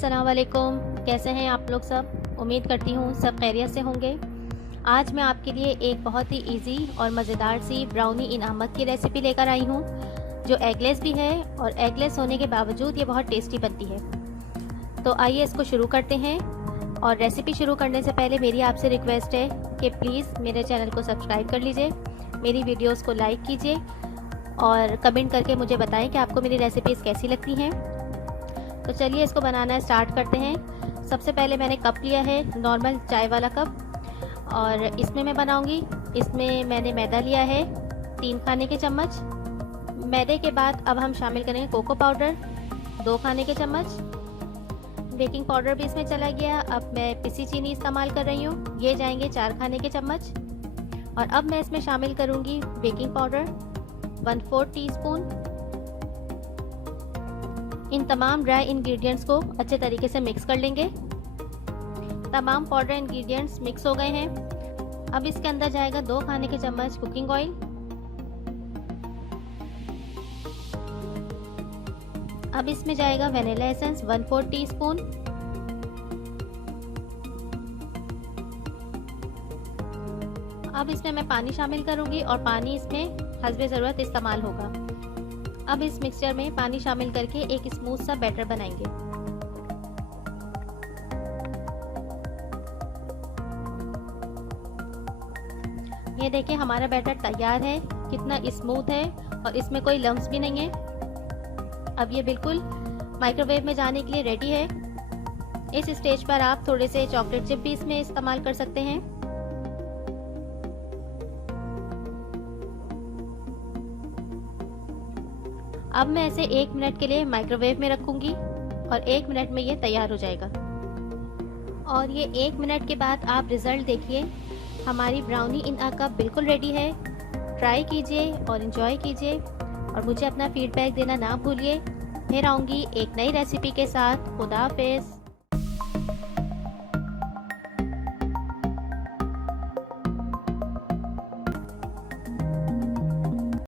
अस्सलाम वालेकुम। कैसे हैं आप लोग सब? उम्मीद करती हूँ सब खैरियत से होंगे। आज मैं आपके लिए एक बहुत ही इजी और मज़ेदार सी ब्राउनी इन अहमद की रेसिपी लेकर आई हूँ, जो एगलेस भी है और एगलेस होने के बावजूद ये बहुत टेस्टी बनती है। तो आइए इसको शुरू करते हैं। और रेसिपी शुरू करने से पहले मेरी आपसे रिक्वेस्ट है कि प्लीज़ मेरे चैनल को सब्सक्राइब कर लीजिए, मेरी वीडियोज़ को लाइक कीजिए और कमेंट करके मुझे बताएं कि आपको मेरी रेसिपीज़ कैसी लगती हैं। तो चलिए इसको बनाना स्टार्ट करते हैं। सबसे पहले मैंने कप लिया है, नॉर्मल चाय वाला कप, और इसमें मैं बनाऊंगी। इसमें मैंने मैदा लिया है 3 खाने के चम्मच। मैदे के बाद अब हम शामिल करेंगे कोको पाउडर 2 खाने के चम्मच। बेकिंग पाउडर भी इसमें चला गया। अब मैं पिसी चीनी इस्तेमाल कर रही हूँ, ये जाएंगे 4 खाने के चम्मच। और अब मैं इसमें शामिल करूँगी बेकिंग पाउडर 1/4 टीस्पून। इन तमाम ड्राई इंग्रेडिएंट्स को अच्छे तरीके से मिक्स कर लेंगे। तमाम पाउडर इंग्रेडिएंट्स मिक्स हो गए हैं। अब इसके अंदर जाएगा 2 खाने के चम्मच कुकिंग ऑयल। अब इसमें जाएगा वनीला एसेंस 1/4 टीस्पून। अब इसमें मैं पानी शामिल करूंगी और पानी इसमें हस्बे ज़रूरत इस्तेमाल होगा। अब इस मिक्सचर में पानी शामिल करके एक स्मूथ सा बैटर बनाएंगे। ये देखिए हमारा बैटर तैयार है, कितना स्मूथ है और इसमें कोई लम्स भी नहीं है। अब ये बिल्कुल माइक्रोवेव में जाने के लिए रेडी है। इस स्टेज पर आप थोड़े से चॉकलेट चिप भी इसमें इस्तेमाल कर सकते हैं। अब मैं इसे 1 मिनट के लिए माइक्रोवेव में रखूंगी और 1 मिनट में ये तैयार हो जाएगा। और ये 1 मिनट के बाद आप रिजल्ट देखिए, हमारी ब्राउनी इन अ कप बिल्कुल रेडी है। ट्राई कीजिए और एंजॉय कीजिए और मुझे अपना फीडबैक देना ना भूलिए। फिर आऊँगी एक नई रेसिपी के साथ। खुदा हाफिज़।